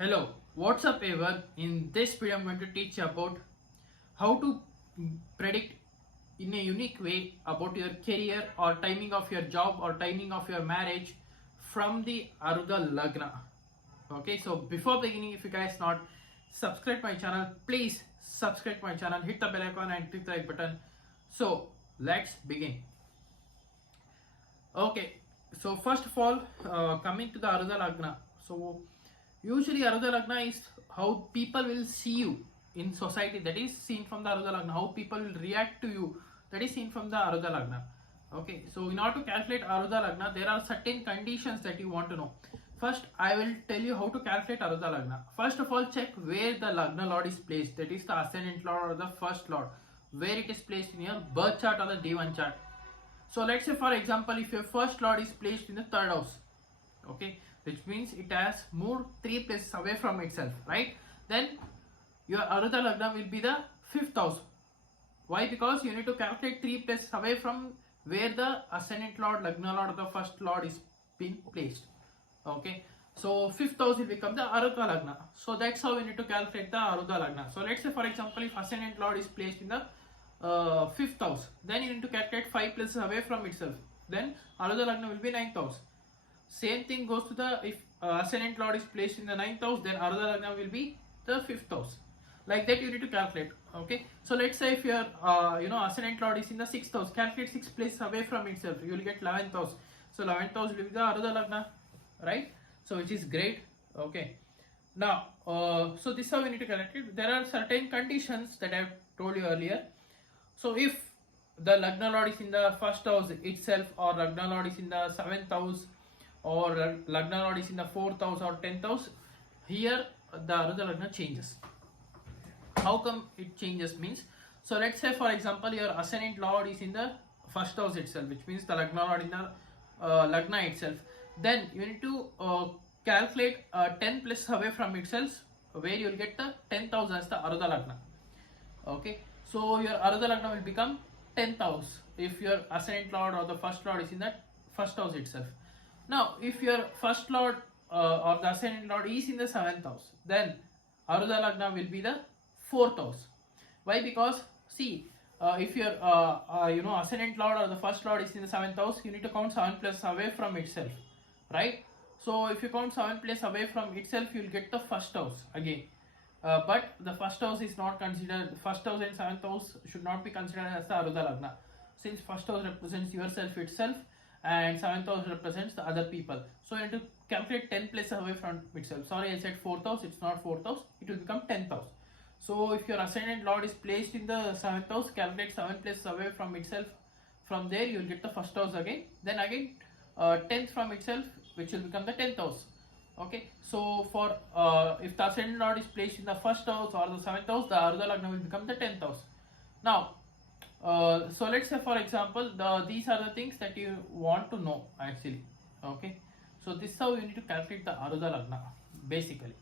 Hello, what's up everyone? In this video I'm going to teach you about how to predict in a unique way about your career or timing of your job or timing of your marriage from the Arudha Lagna. Okay, so before beginning, if you guys not subscribe my channel, please subscribe my channel, hit the bell icon and click the like button. So let's begin. Okay, so first of all, coming to the Arudha Lagna. So usually Arudha Lagna is how people will see you in society, that is seen from the Arudha Lagna. How people will react to you, that is seen from the Arudha Lagna. Okay, so in order to calculate Arudha Lagna, there are certain conditions that you want to know. First, I will tell you how to calculate Arudha Lagna. First of all, check where the Lagna Lord is placed, that is the ascendant Lord or the first Lord, where it is placed in your birth chart or the day1 chart. So let's say for example, if your first Lord is placed in the third house, okay, which means it has moved 3 places away from itself, right? Then your Arudha Lagna will be the 5th house. Why? Because you need to calculate 3 places away from where the ascendant Lord, Lagna Lord, or the first Lord is being placed. Okay, so 5th house will become the Arudha Lagna. So that's how we need to calculate the Arudha Lagna. So let's say for example, if ascendant Lord is placed in the 5th house, then you need to calculate 5 places away from itself. Then Arudha Lagna will be 9th house. Same thing goes to the if ascendant Lord is placed in the 9th house, then Arudha Lagna will be the 5th house. Like that you need to calculate. Okay, so let's say if your ascendant Lord is in the 6th house, calculate 6 places away from itself, you will get 11th house. So 11th house will be the Arudha Lagna, right? So which is great. Okay, now so this is how we need to calculate. There are certain conditions that I have told you earlier. So if the Lagna Lord is in the first house itself, or Lagna Lord is in the 7th house, or Lagna Lord is in the 4th house or 10th house, here the Arudha Lagna changes. How come it changes means, so let's say for example your ascendant Lord is in the first house itself, which means the Lagna Lord in the Lagna itself, then you need to calculate 10 places away from itself, where you will get the 10th house as the Arudha Lagna. Okay, so your Arudha Lagna will become 10th house if your ascendant Lord or the first Lord is in that first house itself. Now if your first Lord or the ascendant Lord is in the 7th house, then Arudha Lagna will be the 4th house. Why? Because see, if your ascendant Lord or the first Lord is in the 7th house, you need to count 7 places away from itself, right? So if you count 7 places away from itself, you will get the first house again. But the first house is not considered, first house and 7th house should not be considered as the Arudha Lagna, since first house represents yourself itself and 7th house represents the other people. So you need to calculate 10 places away from itself. Sorry, I said 4th house, it's not 4th house, it will become 10th house. So if your ascendant Lord is placed in the 7th house, calculate 7 places away from itself. From there you will get the first house again, then again 10th from itself, which will become the 10th house. Okay, so for if the ascendant Lord is placed in the first house or the 7th house, the Arudha Lagna will become the 10th house. Now so let's say for example, these are the things that you want to know actually. Okay, so this is how you need to calculate the Arudha Lagna basically.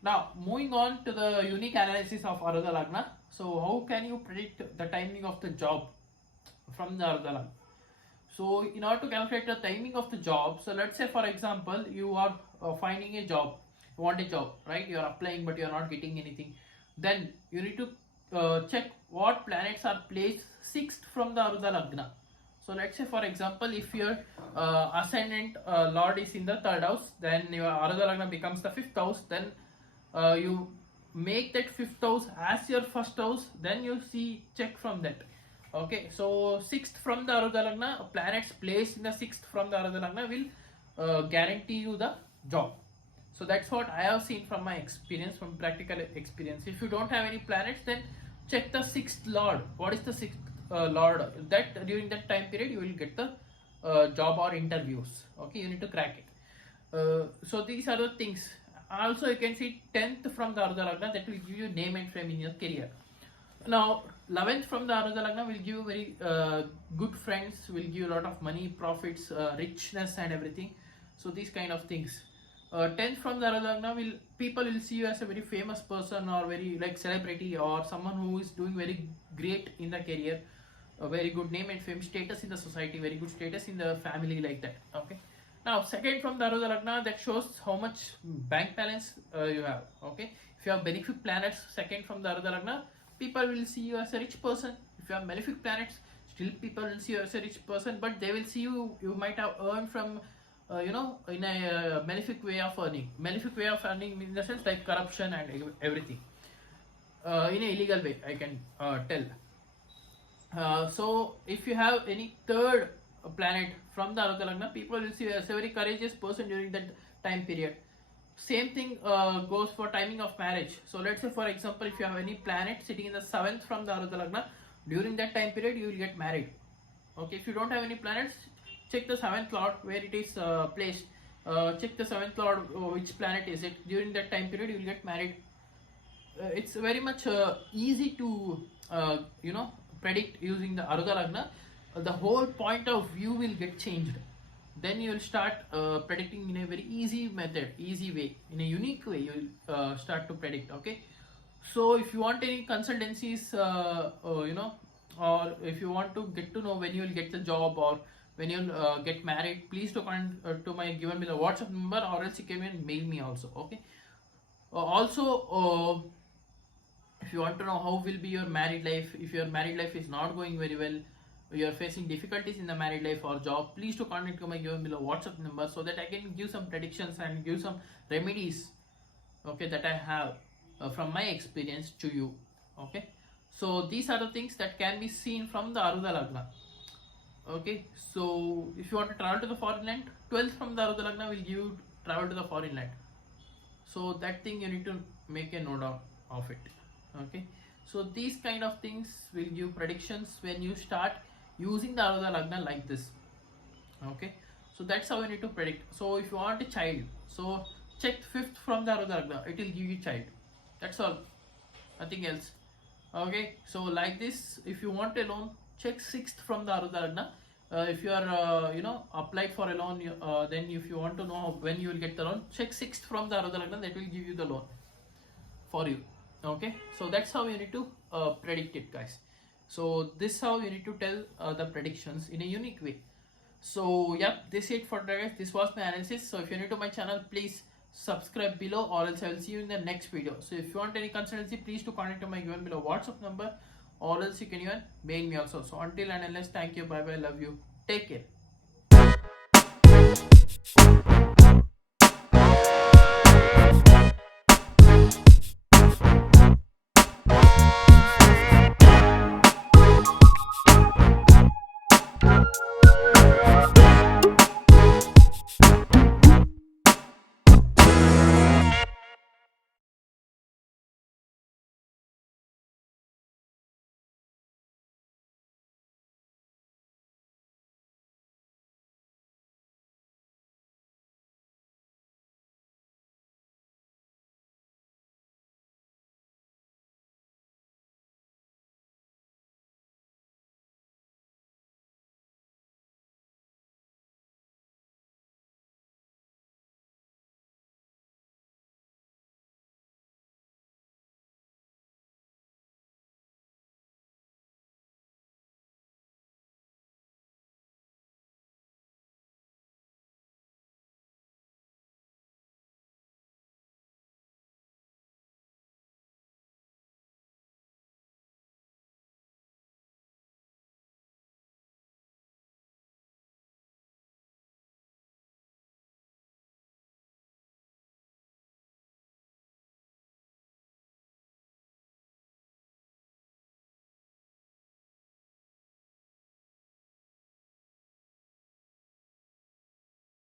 Now moving on to the unique analysis of Arudha Lagna. So how can you predict the timing of the job from the Arudha Lagna? So in order to calculate the timing of the job, so let's say for example, you are finding a job, you want a job, right? You are applying but you are not getting anything. Then you need to check what planets are placed 6th from the Arudha Lagna. So let's say for example, if your ascendant Lord is in the 3rd house, then your Arudha Lagna becomes the 5th house. Then you make that 5th house as your first house, then you see check from that. Okay, so 6th from the Arudha Lagna, planets placed in the 6th from the Arudha Lagna will guarantee you the job. So that's what I have seen from my experience, from practical experience. If you don't have any planets, then check the 6th Lord. What is the 6th Lord? That during that time period you will get the job or interviews. Okay, you need to crack it. So these are the things. Also you can see 10th from the Arudha Lagna, that will give you name and fame in your career. Now 11th from the Arudha Lagna will give you very good friends, will give you a lot of money, profits, richness and everything. So these kind of things. 10th from the Arudha Lagna, people will see you as a very famous person or very like celebrity or someone who is doing very great in the career, a very good name and fame, status in the society, very good status in the family, like that. Okay. Now, second from the Arudha Lagna, that shows how much bank balance you have. Okay, if you have benefic planets, second from the Arudha Lagna, people will see you as a rich person. If you have malefic planets, still people will see you as a rich person, but they will see you might have earned from in a malefic way of earning. Malefic way of earning in the sense like corruption and everything. In a illegal way, I can tell. So if you have any third planet from the Arudha Lagna, people will see you as a very courageous person during that time period. Same thing goes for timing of marriage. So let's say, for example, if you have any planet sitting in the 7th from the Arudha Lagna, during that time period you will get married. Okay, if you don't have any planets, check the 7th lord where it is placed. Check the 7th lord, which planet is it. During that time period you will get married. It's very much easy to predict using the Arudha Lagna. The whole point of view will get changed. Then you will start predicting in a very easy method, easy way, in a unique way. You will start to predict. Okay, so if you want any consultancies, or if you want to get to know when you will get the job or when you will get married, please to contact to my given below WhatsApp number, or else you can even mail me also. Okay. Also, if you want to know how will be your married life, if your married life is not going very well, you are facing difficulties in the married life or job, please to contact to my given below WhatsApp number, so that I can give some predictions and give some remedies, okay, that I have from my experience to you. Okay, so these are the things that can be seen from the Arudha Lagna. Okay, so if you want to travel to the foreign land, 12th from the Arudha Lagna will give you travel to the foreign land. So that thing you need to make a note of it. Okay, so these kind of things will give predictions when you start using the Arudha Lagna like this. Okay, so that's how you need to predict. So if you want a child, so check 5th from the Arudha Lagna, it will give you child. That's all, nothing else. Okay, so like this, if you want a loan, check 6th from the Arudha Lagna. If you are applied for a loan, then if you want to know when you will get the loan, check 6th from the Arudha Lagna, that will give you the loan for you. Okay, so that's how you need to predict it, guys. So this is how you need to tell the predictions in a unique way. So yeah, this is it for today, guys. This was my analysis. So if you're new to my channel, please subscribe below, or else I will see you in the next video. So if you want any consultancy, please to contact my given below WhatsApp number, or else you can even mail me also. So until and unless, thank you, bye bye, love you, take care.